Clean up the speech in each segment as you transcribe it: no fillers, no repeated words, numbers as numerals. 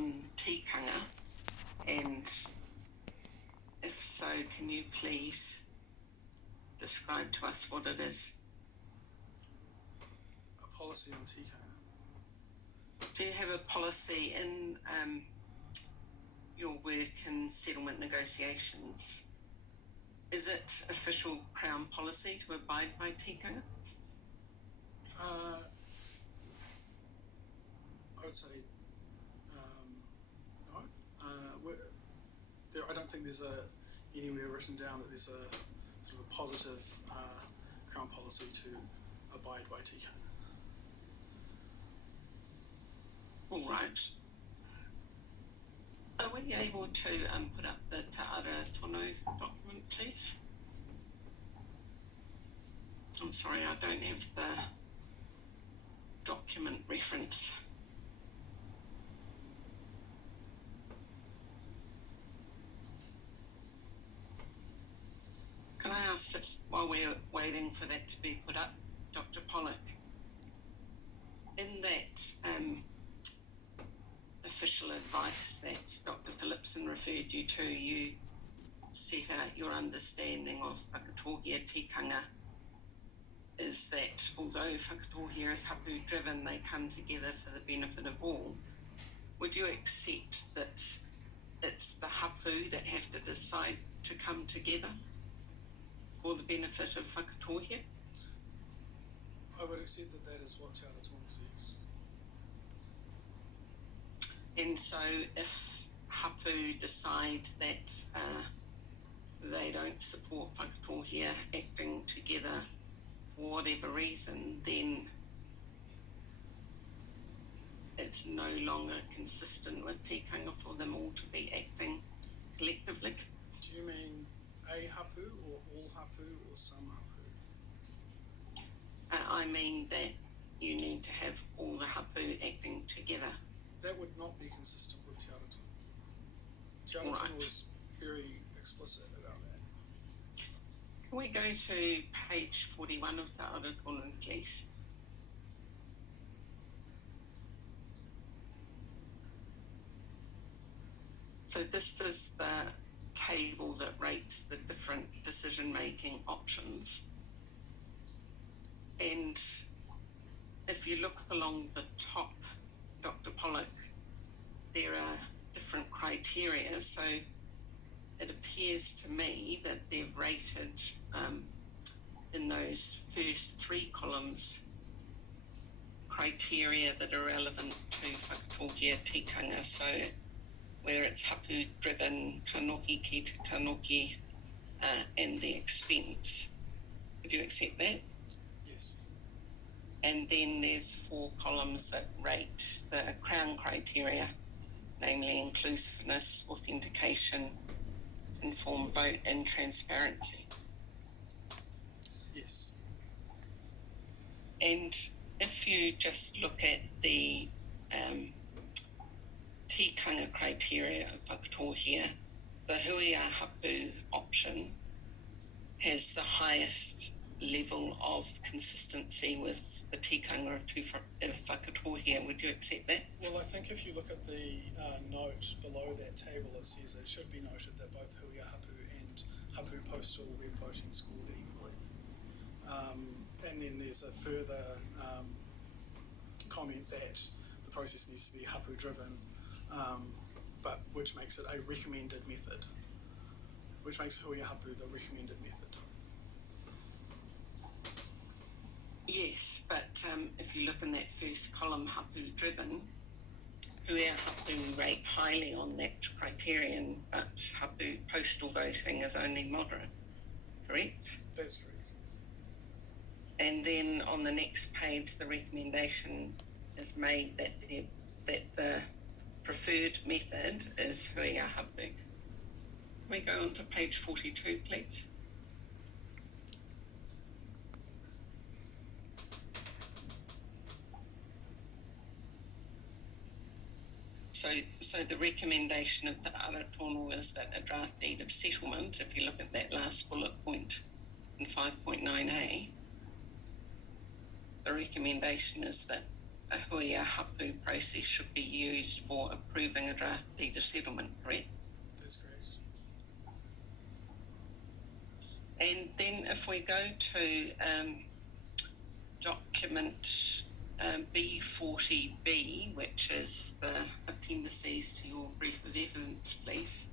on tikanga, and if so, can you please describe to us what it is? A policy on tikanga. Do you have a policy in your work in settlement negotiations? Is it official Crown policy to abide by tikanga? I would say no. I don't think there's anywhere written down that there's a sort of a positive Crown policy to abide by tikanga. All right. Are we able to put up the Te Ara Tono document, please? I'm sorry, I don't have the document reference. Can I ask, just while we're waiting for that to be put up, Dr. Pollock, in that official advice that Dr. Phillipson referred you to, you set out your understanding of Whakatohea tikanga is that although Whakatohea is hapu driven, they come together for the benefit of all. Would you accept that it's the hapu that have to decide to come together for the benefit of Whakatohea? I would accept that that is what Te Ara Tono says. And so if hapu decide that they don't support Whakatohea acting together for whatever reason, then it's no longer consistent with tikanga for them all to be acting collectively. Do you mean a hapu or all hapu or some hapu? I mean that you need to have all the hapu acting together. That would not be consistent with Te Ara Tono. Te Ara Tono Right. was very explicit about that. Can we go to page 41 of Te Ara Tono, please? So this is the table that rates the different decision-making options. And if you look along the top, Dr. Pollock, there are different criteria. So it appears to me that they've rated in those first three columns criteria that are relevant to Whakatohea tikanga. So where it's hapu driven, kanoki ki te kanoki, and the expense. Would you accept that? Yes. And then there's 4 columns that rate the Crown criteria, namely inclusiveness, authentication, informed vote, and transparency. Yes. And if you just look at the tikanga criteria of Whakatohea, the Huia Hapu option has the highest level of consistency with the tikanga of Whakatohea. Would you accept that? Well, I think if you look at the note below that table, it says it should be noted that both Huia Hapu and Hapu Postal web voting scored equally. And then there's a further comment that the process needs to be Hapu driven, but which makes it a recommended method, which makes Huia Hapu the recommended method. Yes, but if you look in that first column, hapu driven, Huia Hapu rate highly on that criterion, but hapu postal voting is only moderate, correct? That's correct, yes. And then on the next page, the recommendation is made that the preferred method is Huia Hapu. Can we go on to page 42, please? So the recommendation of the Ara Tono is that a draft deed of settlement, if you look at that last bullet point in 5.9a, the recommendation is that a huia hapu process should be used for approving a draft deed of settlement, correct? That's correct. And then if we go to document B40B, which is the appendices to your brief of evidence, please.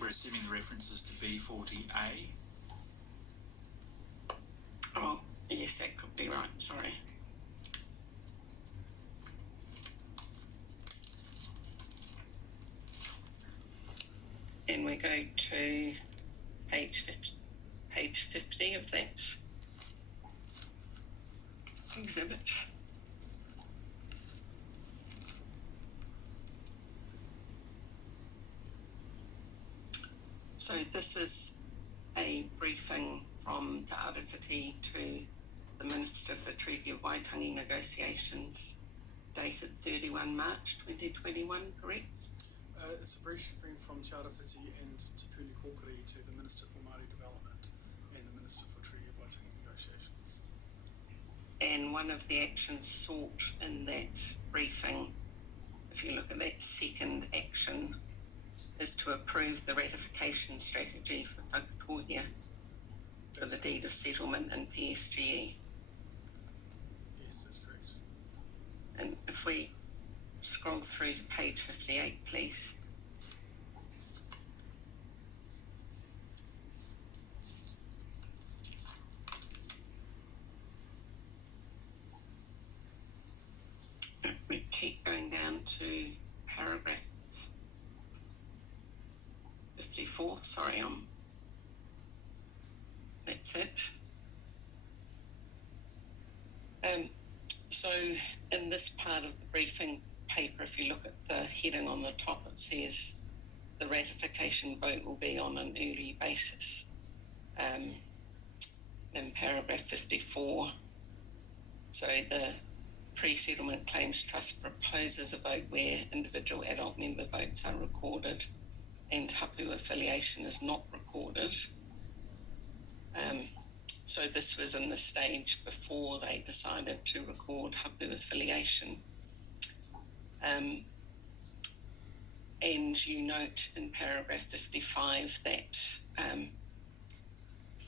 We're assuming the references to B40A. Oh, yes, that could be right, sorry. And we go to page 50 of that exhibit. So this is a briefing from Te Arawhiti to the Minister for Treaty of Waitangi negotiations, dated 31 March 2021, correct? It's a briefing from Te Arawhiti and Te Puni Kōkiri to the Minister for Māori Development and the Minister for Treaty of Waitangi negotiations. And one of the actions sought in that briefing, if you look at that second action, is to approve the ratification strategy for Whakatohea for the deed of settlement and PSGE. Yes, that's correct. And if we scroll through to page 58, please. We keep going down to paragraph 54, sorry, that's it. So in this part of the briefing paper, if you look at the heading on the top, it says the ratification vote will be on an early basis. In paragraph 54, so the Pre-Settlement Claims Trust proposes a vote where individual adult member votes are recorded and hapu affiliation is not recorded. So this was in the stage before they decided to record hapu affiliation. And you note in paragraph 55 that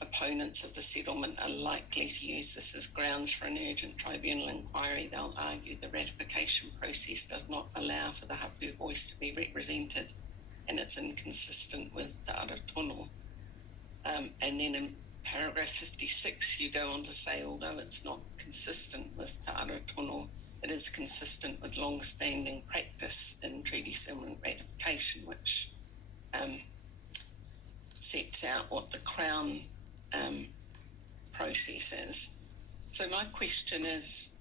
opponents of the settlement are likely to use this as grounds for an urgent tribunal inquiry. They'll argue the ratification process does not allow for the hapu voice to be represented, and it's inconsistent with Te Ara Tono. And then in paragraph 56, you go on to say, although it's not consistent with Te Ara Tono, it is consistent with long-standing practice in treaty settlement ratification, which sets out what the Crown process is. So my question is,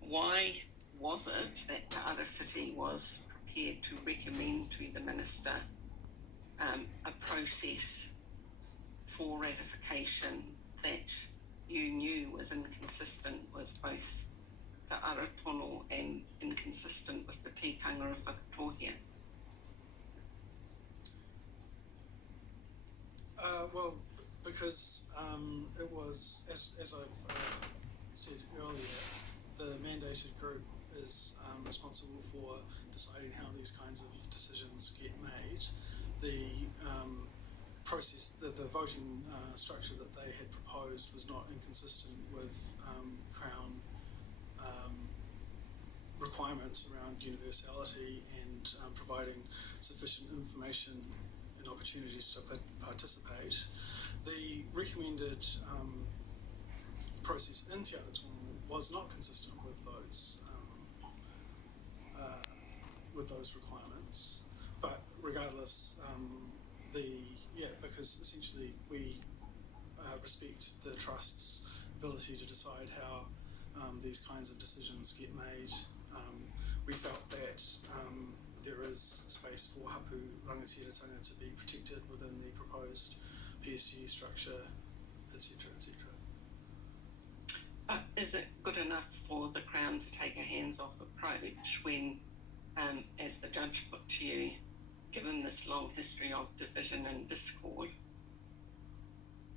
why was it that Te Arawhiti was prepared to recommend to the Minister a process for ratification that you knew was inconsistent with both Te Ara Tono and inconsistent with the tikanga of Whakatohea? Well, because it was, as I've said earlier, the mandated group is responsible for deciding how these kinds of decisions get made. The process, the voting structure that they had proposed was not inconsistent with Crown requirements around universality and providing sufficient information and opportunities to participate. The recommended process in Te Ara Tono was not consistent with those requirements, but regardless, because essentially we respect the Trust's ability to decide how these kinds of decisions get made. We felt that there is space for hapu rangatiratanga to be protected within the proposed PSG structure, etc., etc. But is it good enough for the Crown to take a hands-off approach when, as the judge put to you, given this long history of division and discord,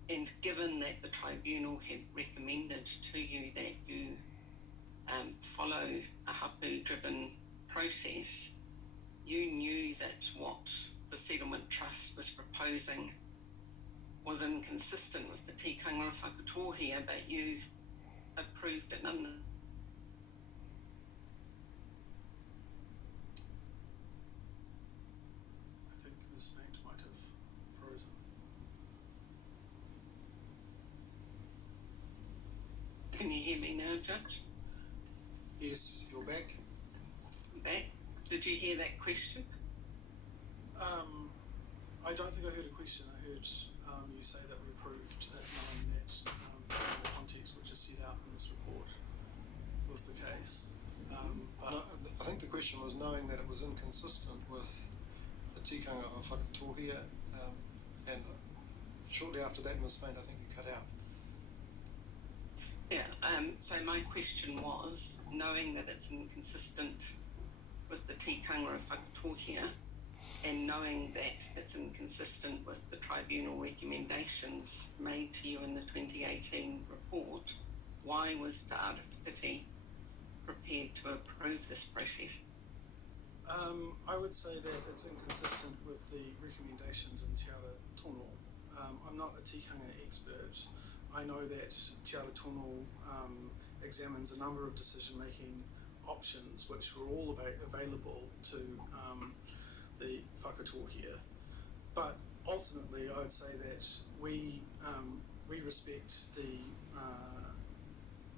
and given that the tribunal had recommended to you that you follow a hapu-driven process, you knew that what the Settlement Trust was proposing was inconsistent with the tikanga of Whakatohea, but you approved it nonetheless? I think Ms. Feint might have frozen. Can you hear me now, Judge? Yes, you're back. Back? Did you hear that question? I don't think I heard a question. I heard you say that we approved it knowing that in the context which is set out in this report was the case. But No, I think the question was knowing that it was inconsistent with the tikanga of Whakatohea, and shortly after that, Ms. Feint, I think you cut out. Yeah, so my question was, knowing that it's inconsistent with the tikanga of Whakatohea, and knowing that it's inconsistent with the tribunal recommendations made to you in the 2018 report, why was Te Arawhiti prepared to approve this process? I would say that it's inconsistent with the recommendations in Te Arawhiti. I'm not a tikanga expert. I know that Te Arawhiti examines a number of decision-making options which were all available to the Whakatohea, but ultimately I'd say that we respect the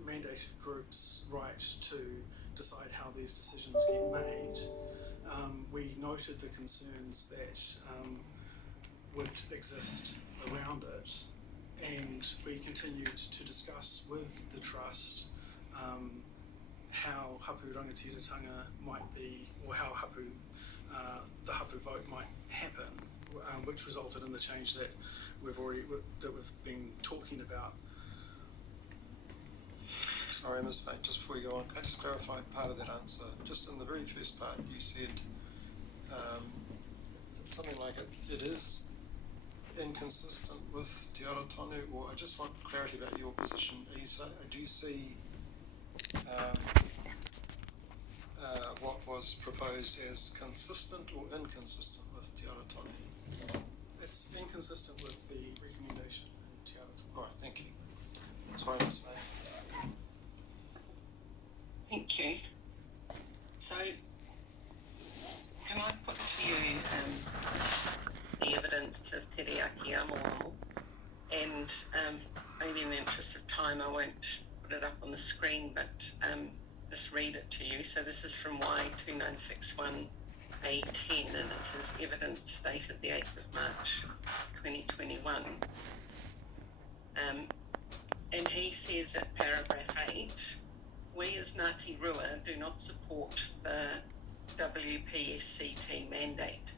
mandated group's right to decide how these decisions get made. We noted the concerns that would exist around it, and we continued to discuss with the Trust how hapu rangatiratanga might be, or how the hapu vote might happen, which resulted in the change that we've been talking about. Sorry, Ms. Feint, just before you go on, can I just clarify part of that answer? Just in the very first part, you said something like it is inconsistent with Te Aratonu, or I just want clarity about your position. Do you see what was proposed as consistent or inconsistent with Te Aratonu? It's inconsistent with the recommendation in Te Aratonu. All right, thank you. Sorry, Ms. Feint. Thank you. So, can I put to you the evidence of Te Reaki Amoamo, and maybe in the interest of time I won't put it up on the screen, but just read it to you. So this is from Y2961A10, and it is evidence dated the 8th of March 2021. And he says at paragraph 8, we as Ngāti Rua do not support the WPSCT mandate.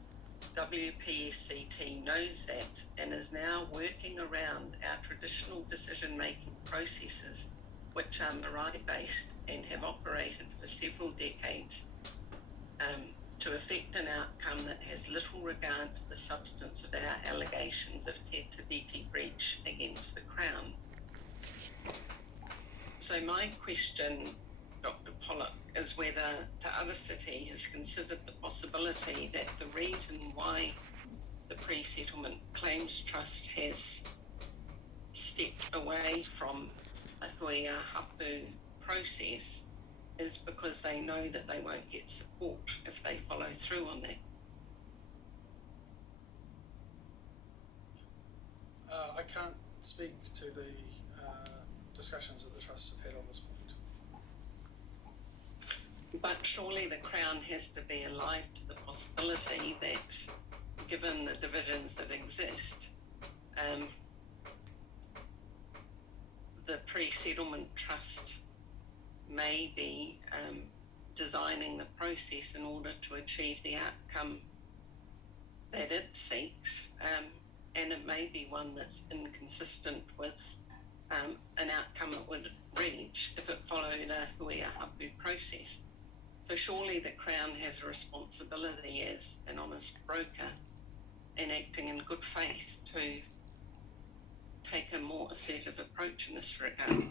WPSCT knows that and is now working around our traditional decision-making processes, which are marae-based and have operated for several decades, to effect an outcome that has little regard to the substance of our allegations of Te Tabiti breach against the Crown. So my question, Dr. Pollock, is whether Te Arawhiti has considered the possibility that the reason why the Pre-Settlement Claims Trust has stepped away from a huia hapu process is because they know that they won't get support if they follow through on that. I can't speak to the discussions that the Trust have had on this point. But surely the Crown has to be alive to the possibility that, given the divisions that exist, the Pre-Settlement Trust may be designing the process in order to achieve the outcome that it seeks, and it may be one that's inconsistent with an outcome it would reach if it followed a hui hapu process. So surely the Crown has a responsibility as an honest broker and acting in good faith to take a more assertive approach in this regard.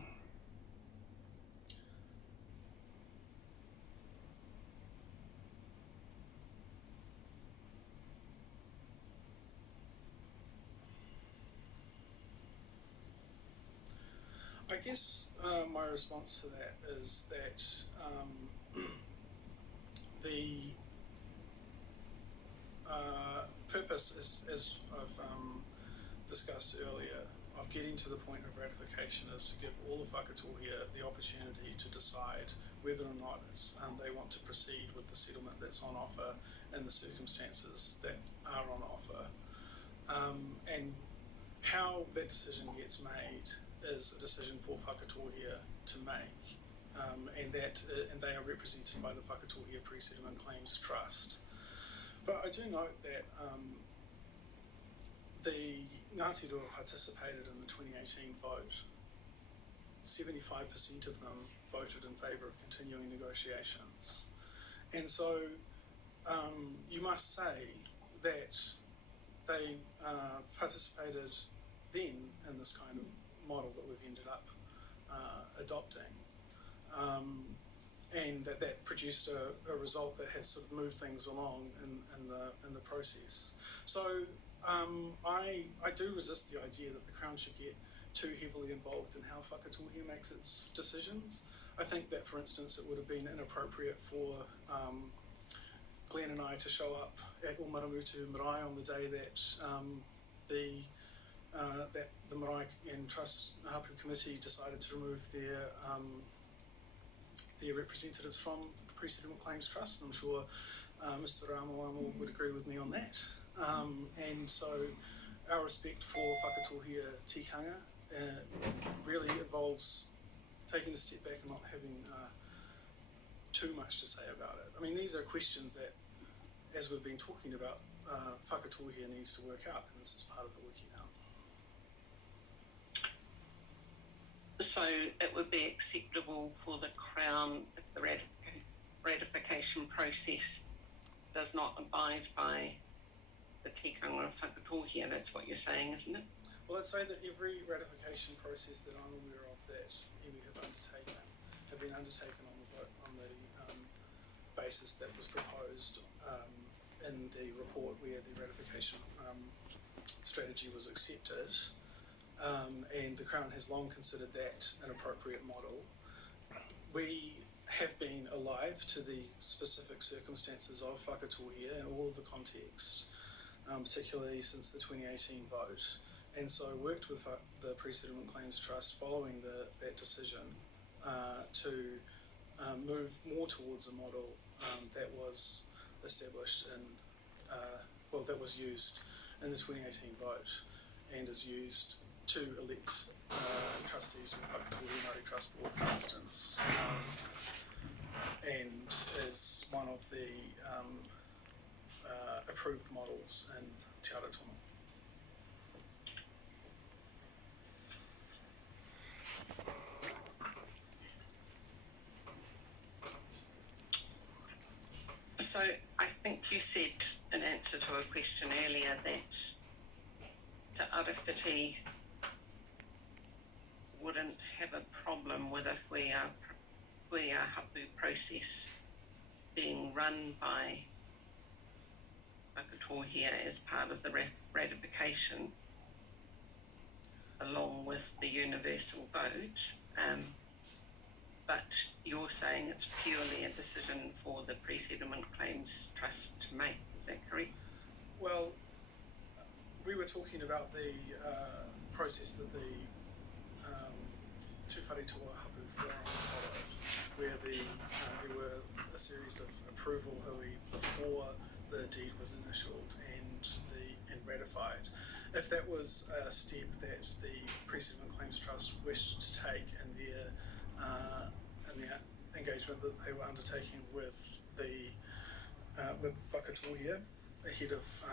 I guess my response to that is that the purpose is, as I've discussed earlier, of getting to the point of ratification is to give all of Whakatohea the opportunity to decide whether or not they want to proceed with the settlement that's on offer in the circumstances that are on offer. And how that decision gets made is a decision for Whakatohea to make, and they are represented by the Whakatohea Pre-Settlement Claims Trust. But I do note that the Ngāti Rua participated in the 2018 vote. 75% of them voted in favour of continuing negotiations. And so you must say that they participated then in this kind of model that we've ended up adopting, and that produced a result that has sort of moved things along in the process. So I do resist the idea that the Crown should get too heavily involved in how Whakatohea makes its decisions. I think that, for instance, it would have been inappropriate for Glenn and I to show up at Omaramutu Marae on the day that the Marae and Trust Hapu Committee decided to remove their representatives from the Pre-Settlement Claims Trust. I'm sure Mr. Ramawamo would agree with me on that. And so our respect for Whakatohea tikanga really involves taking a step back and not having too much to say about it. I mean, these are questions that, as we've been talking about, Whakatohea needs to work out, and this is part of the working out. So it would be acceptable for the Crown if the ratification process does not abide by the tikanga of Whakatohea. That's what you're saying, isn't it? Well, I'd say that every ratification process that I'm aware of that iwi have been undertaken on the basis that was proposed in the report where the ratification strategy was accepted, and the Crown has long considered that an appropriate model. We have been alive to the specific circumstances of Whakatohea and all of the context, particularly since the 2018 vote, and so worked with the Pre-Settlement Claims Trust following that decision to move more towards a model that was established that was used in the 2018 vote and is used to elect trustees of Whakatohea Māori Trust Board, for instance, and is one of the approved models in Te Aratanga. So I think you said in answer to a question earlier that Te Arawhiti wouldn't have a problem with a hui hapu process being run by Whakatohea as part of the ratification along with the universal vote, but you're saying it's purely a decision for the Pre-Settlement Claims Trust to make, is that correct? Well, we were talking about the process that the Tūwharetoa Hapu Forum followed, where there were a series of approval hui before the deed was initialed and ratified. If that was a step that the Pre-Settlement Claims Trust wished to take in their engagement that they were undertaking with Whakatohea ahead of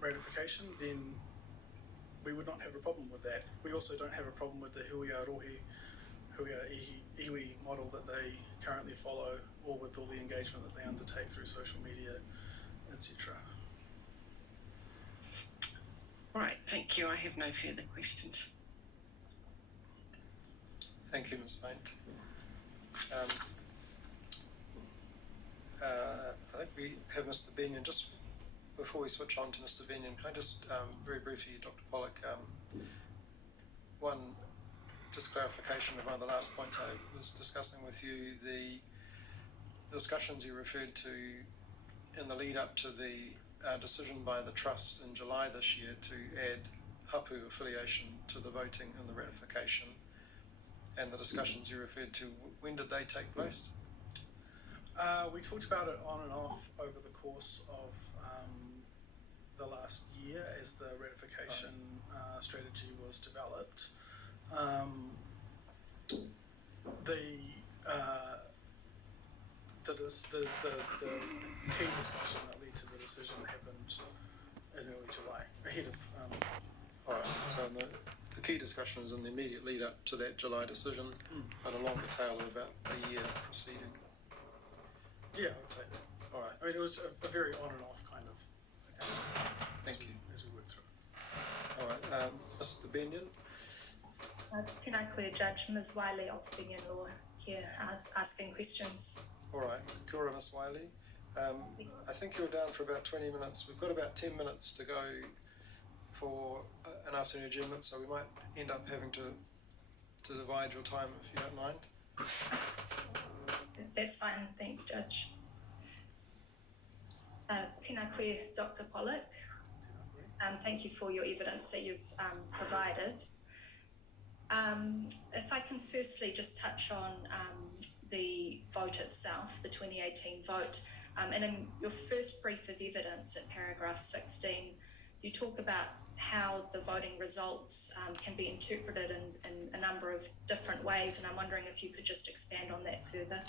ratification, then we would not have a problem with that. We also don't have a problem with the Huia Rohi, Huia Iwi model that they currently follow, or with all the engagement that they undertake through social media, etc. Right, thank you. I have no further questions. Thank you, Ms. Feint. I think we have Mr. Benyon. Just before we switch on to Mr. Benyon, can I just very briefly, Dr. Pollock, one just clarification of one of the last points I was discussing with you, the discussions you referred to in the lead up to the decision by the Trust in July this year to add hapu affiliation to the voting and the ratification, and the discussions you referred to, when did they take place? We talked about it on and off over the course of the last year as the ratification strategy was developed. The key discussion that led to the decision happened in early July, ahead of. All right. So the key discussion was in the immediate lead up to that July decision, but a longer tail of about a year preceding. Yeah, I would say that. All right. I mean, it was a very on and off kind of. Thank you. As we worked through. All right. Mr. Benyon. Tēnā koe, Judge. Ms. Whiley of the Benyon Law here asking questions. All right. Kia ora, Ms. Whiley. I think you're down for about 20 minutes. We've got about 10 minutes to go for an afternoon adjournment, so we might end up having to divide your time, if you don't mind. That's fine. Thanks, Judge. Tēnā koe, Dr. Pollock. Thank you for your evidence that you've provided. If I can firstly just touch on the vote itself, the 2018 vote, and in your first brief of evidence at paragraph 16, you talk about how the voting results can be interpreted in a number of different ways, and I'm wondering if you could just expand on that further.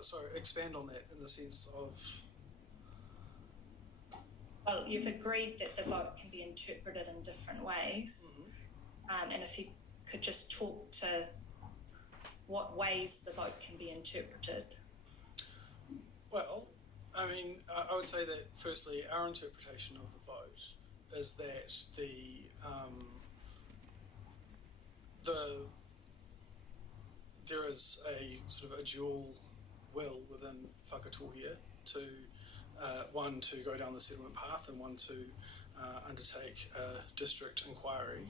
So expand on that in the sense of. Well, you've agreed that the vote can be interpreted in different ways, and if you could just talk to what ways the vote can be interpreted. Well, I mean, I would say that firstly, our interpretation of the vote is that there is a sort of a dual will within Whakatohea to one to go down the settlement path and one to undertake a district inquiry,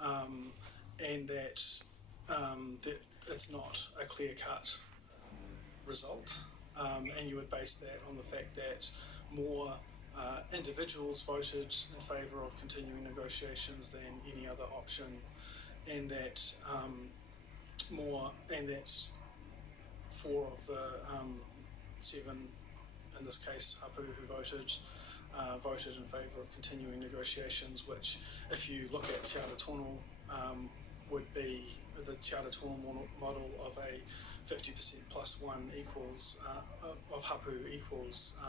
and that it's not a clear-cut result, and you would base that on the fact that more individuals voted in favour of continuing negotiations than any other option, and that four of the seven, in this case hapu, who voted in favour of continuing negotiations, which, if you look at Te Ara Tono, would be the Te Ara Tono model of a 50% plus one equals of hapu equals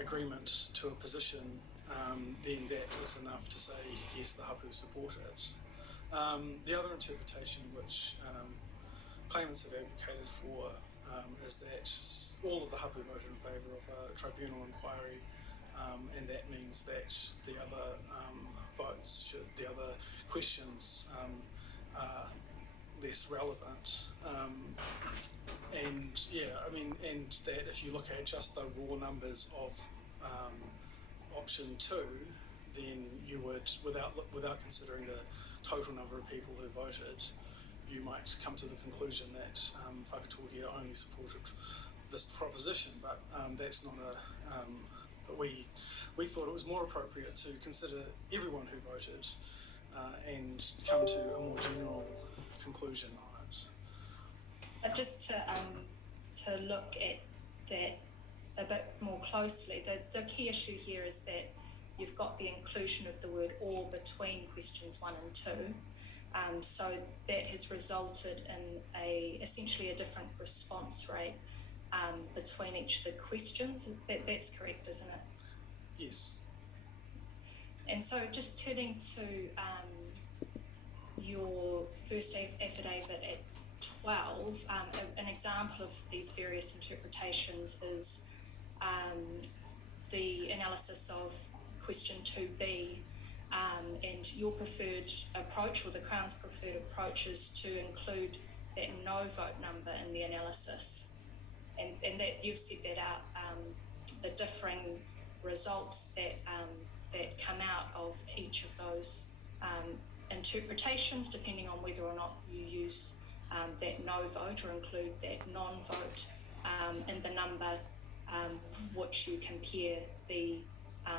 agreement to a position, then that is enough to say yes, the hapu support it. The other interpretation which claimants have advocated for is that all of the hapu voted in favour of a tribunal inquiry, and that means that the other the other questions are less relevant. And that if you look at just the raw numbers of option 2, then you would, without considering the total number of people who voted, you might come to the conclusion that Whakatohea only supported this proposition, but that's not but we thought it was more appropriate to consider everyone who voted and come to a more general conclusion on it. Just to to look at that a bit more closely. The key issue here is that you've got the inclusion of the word or between questions 1 and 2. So that has resulted in essentially a different response rate between each of the questions. That's correct, isn't it? Yes. And so just turning to your first affidavit at 12, an example of these various interpretations is the analysis of question 2B, and your preferred approach, or the Crown's preferred approach, is to include that no vote number in the analysis, and that you've set that out, the differing results that come out of each of those interpretations, depending on whether or not you use that no vote or include that non-vote in the number which you compare the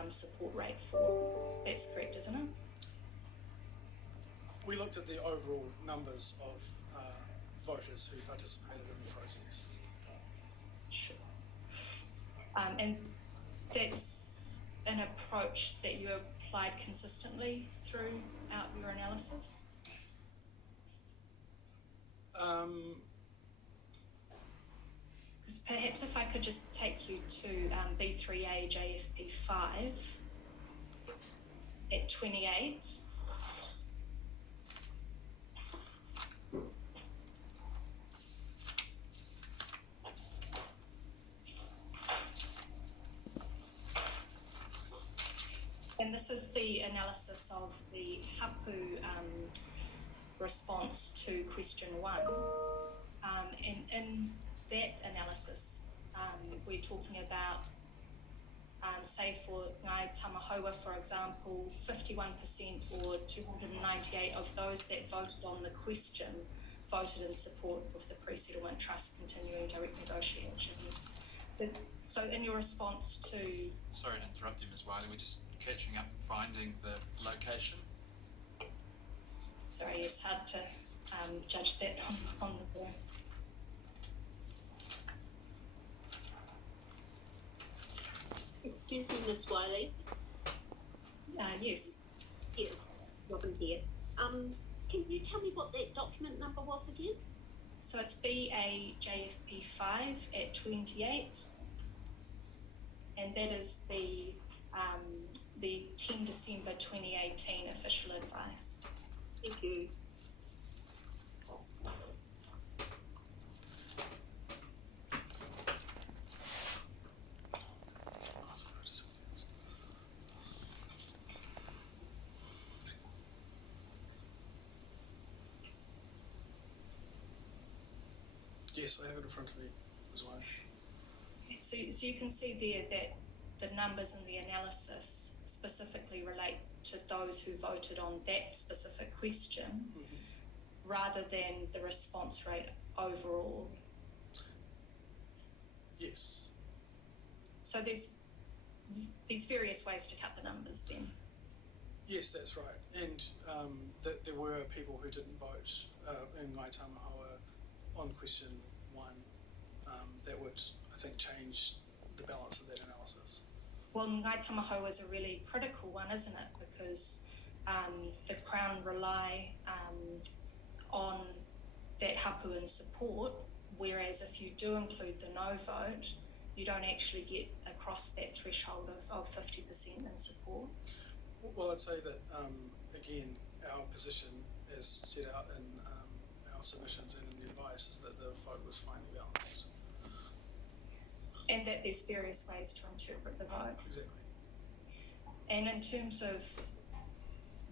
support rate for. That's correct, isn't it? We looked at the overall numbers of voters who participated in the process. Sure. And that's an approach that you applied consistently throughout your analysis? Perhaps if I could just take you to B3A JFP 5 at 28. And this is the analysis of the hapu response to question 1. And in that analysis, we're talking about, say for Ngai Tamahoa, for example, 51% or 298 of those that voted on the question voted in support of the pre-settlement trust continuing direct negotiations. So in your response to... Sorry to interrupt you, Ms. Whiley, we're just catching up and finding the location. Sorry, it's hard to judge that on the Zoom. Excuse me, Ms. Whiley. Yes. Yes, Robin here. Can you tell me what that document number was again? So it's BA JFP 5 at 28, and that is the 10 December 2018 official advice. Thank you. Yes, I have it in front of me as well. So you can see there that the numbers in the analysis specifically relate to those who voted on that specific question, rather than the response rate overall. Yes. So there's various ways to cut the numbers then. Yes, that's right. And there were people who didn't vote in Ngai Tamahoa on question 1 that would, I think, change the balance of that analysis. Well, Ngai Tamahoa is a really critical one, isn't it? Because the Crown rely on that hapu in support, whereas if you do include the no vote, you don't actually get across that threshold of 50% in support. Well, I'd say that, again, our position as set out in our submissions and in the advice is that the vote was finely balanced. And that there's various ways to interpret the vote. Exactly. And in terms of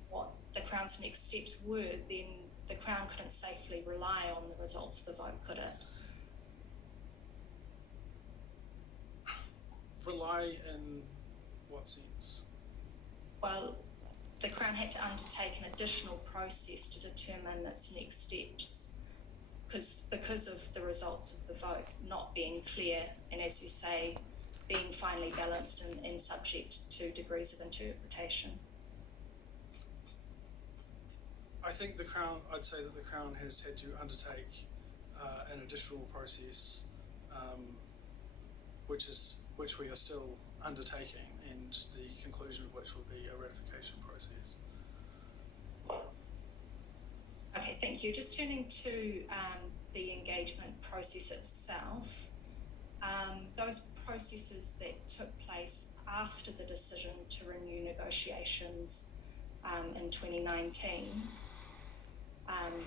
what the Crown's next steps were, then the Crown couldn't safely rely on the results of the vote, could it? Rely in what sense? Well, the Crown had to undertake an additional process to determine its next steps because of the results of the vote not being clear and, as you say, being finely balanced and subject to degrees of interpretation. I think I'd say that the Crown has had to undertake an additional process which we are still undertaking, and the conclusion of which will be a ratification process. Okay, thank you. Just turning to the engagement process itself, those processes that took place after the decision to renew negotiations in 2019,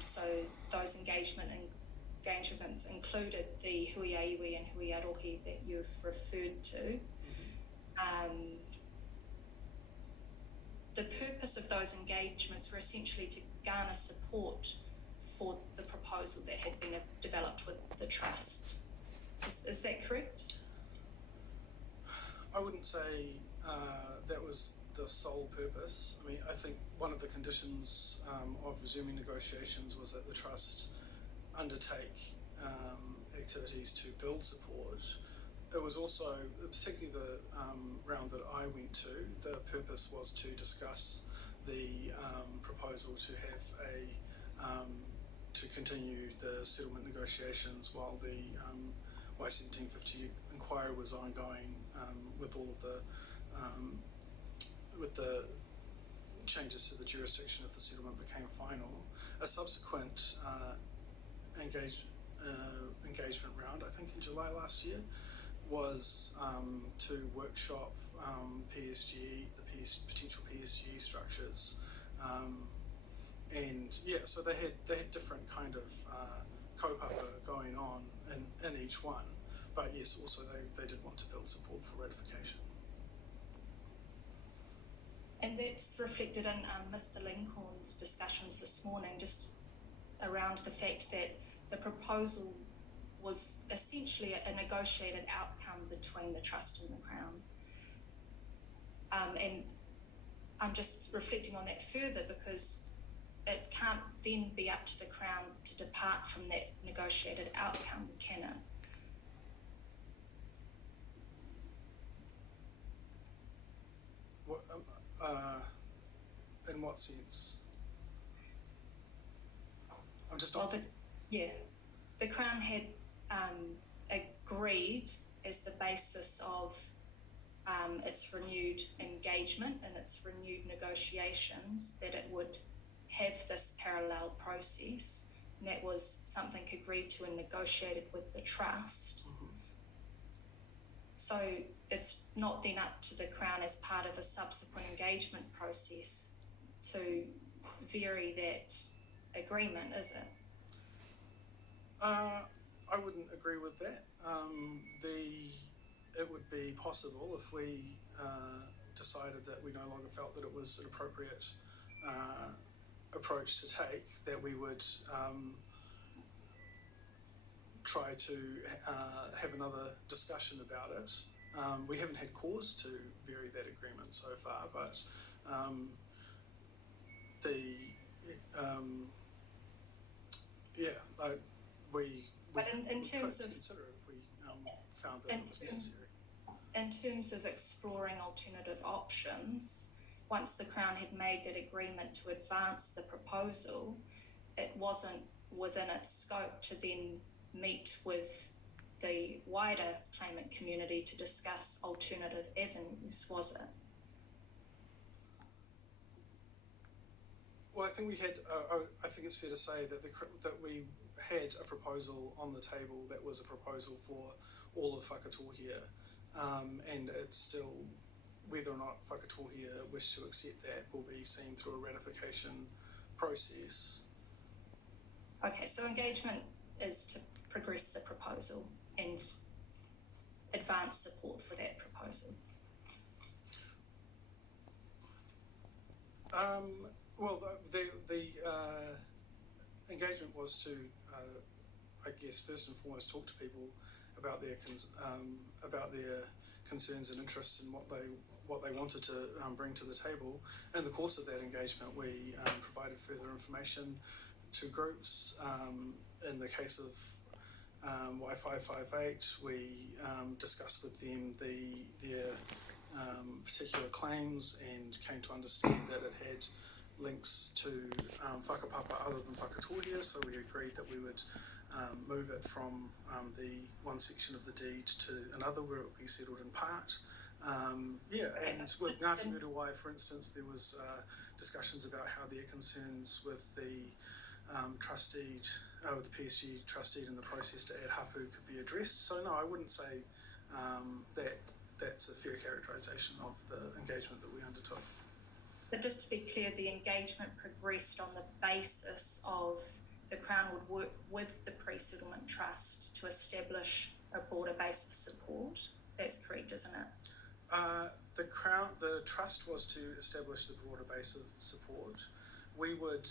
so those engagements included the hui a iwi and hui a rohi that you've referred to. The purpose of those engagements were essentially to garner support for the proposal that had been developed with the trust. Is that correct? I wouldn't say that was the sole purpose. I mean, I think one of the conditions of resuming negotiations was that the trust undertake activities to build support. It was also, particularly the round that I went to, the purpose was to discuss the proposal to have to continue the settlement negotiations while the Y1750 inquiry was ongoing, with all of the with the changes to the jurisdiction if the settlement became final. A subsequent engagement round, I think in July last year, was to workshop PSG, potential PSG structures, and yeah, so they had different kind of kaupapa going on in each one, but yes, also they did want to build support for ratification. And that's reflected in Mr. Lincoln's discussions this morning, just around the fact that the proposal was essentially a negotiated outcome between the trust and the Crown. And I'm just reflecting on that further because it can't then be up to the Crown to depart from that negotiated outcome, can it? In what sense? I'm just not... The Crown had agreed as the basis of its renewed engagement and its renewed negotiations that it would have this parallel process, and that was something agreed to and negotiated with the trust. Mm-hmm. So it's not then up to the Crown as part of a subsequent engagement process to vary that agreement, is it? I wouldn't agree with that. It would be possible if we decided that we no longer felt that it was an appropriate approach to take, that we would try to have another discussion about it. We haven't had cause to vary that agreement so far, but But in terms of consider it if we found that it was necessary. In terms of exploring alternative options, once the Crown had made that agreement to advance the proposal, it wasn't within its scope to then meet with the wider claimant community to discuss alternative avenues, was it? Well, I think we had. I think it's fair to say that we had a proposal on the table that was a proposal for all of Whakatohea, and it's still, whether or not Whakatohea wish to accept that will be seen through a ratification process. Okay, so engagement is to progress the proposal and advance support for that proposal. Well, the engagement was to, I guess, first and foremost, talk to people about their concerns and interests and what they wanted to bring to the table. In the course of that engagement, we provided further information to groups. In the case of Y558, we discussed with them their particular claims and came to understand that it had links to whakapapa other than Whakatohea, so we agreed that we would move it from the one section of the deed to another where it would be settled in part. And with Ngāti Muriwai, for instance, there was discussions about how their concerns with the trust deed, with the PSG trust deed and the process to add hapu could be addressed. So no, I wouldn't say that that's a fair characterisation of the engagement that we undertook. But just to be clear, the engagement progressed on the basis of the Crown would work with the pre-settlement trust to establish a broader base of support. That's correct, isn't it? The trust was to establish the broader base of support. We would,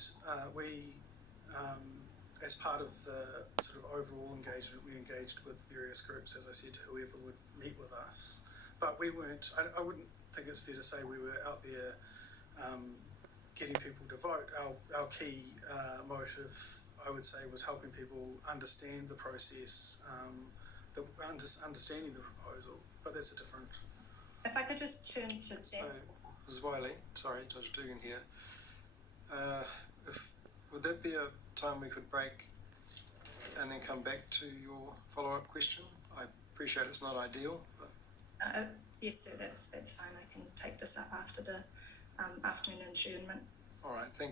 as part of the sort of overall engagement, we engaged with various groups, as I said, whoever would meet with us. But we weren't, I wouldn't think it's fair to say we were out there getting people to vote. Our key motive, I would say, was helping people understand the process, understanding the proposal. But that's a different... If I could just turn to So, Ms. Whiley, sorry, Judge Dugan here. Would that be a time we could break and then come back to your follow-up question? I appreciate it's not ideal, but... yes, sir, that's fine. I can take this up after the afternoon adjournment. All right, thank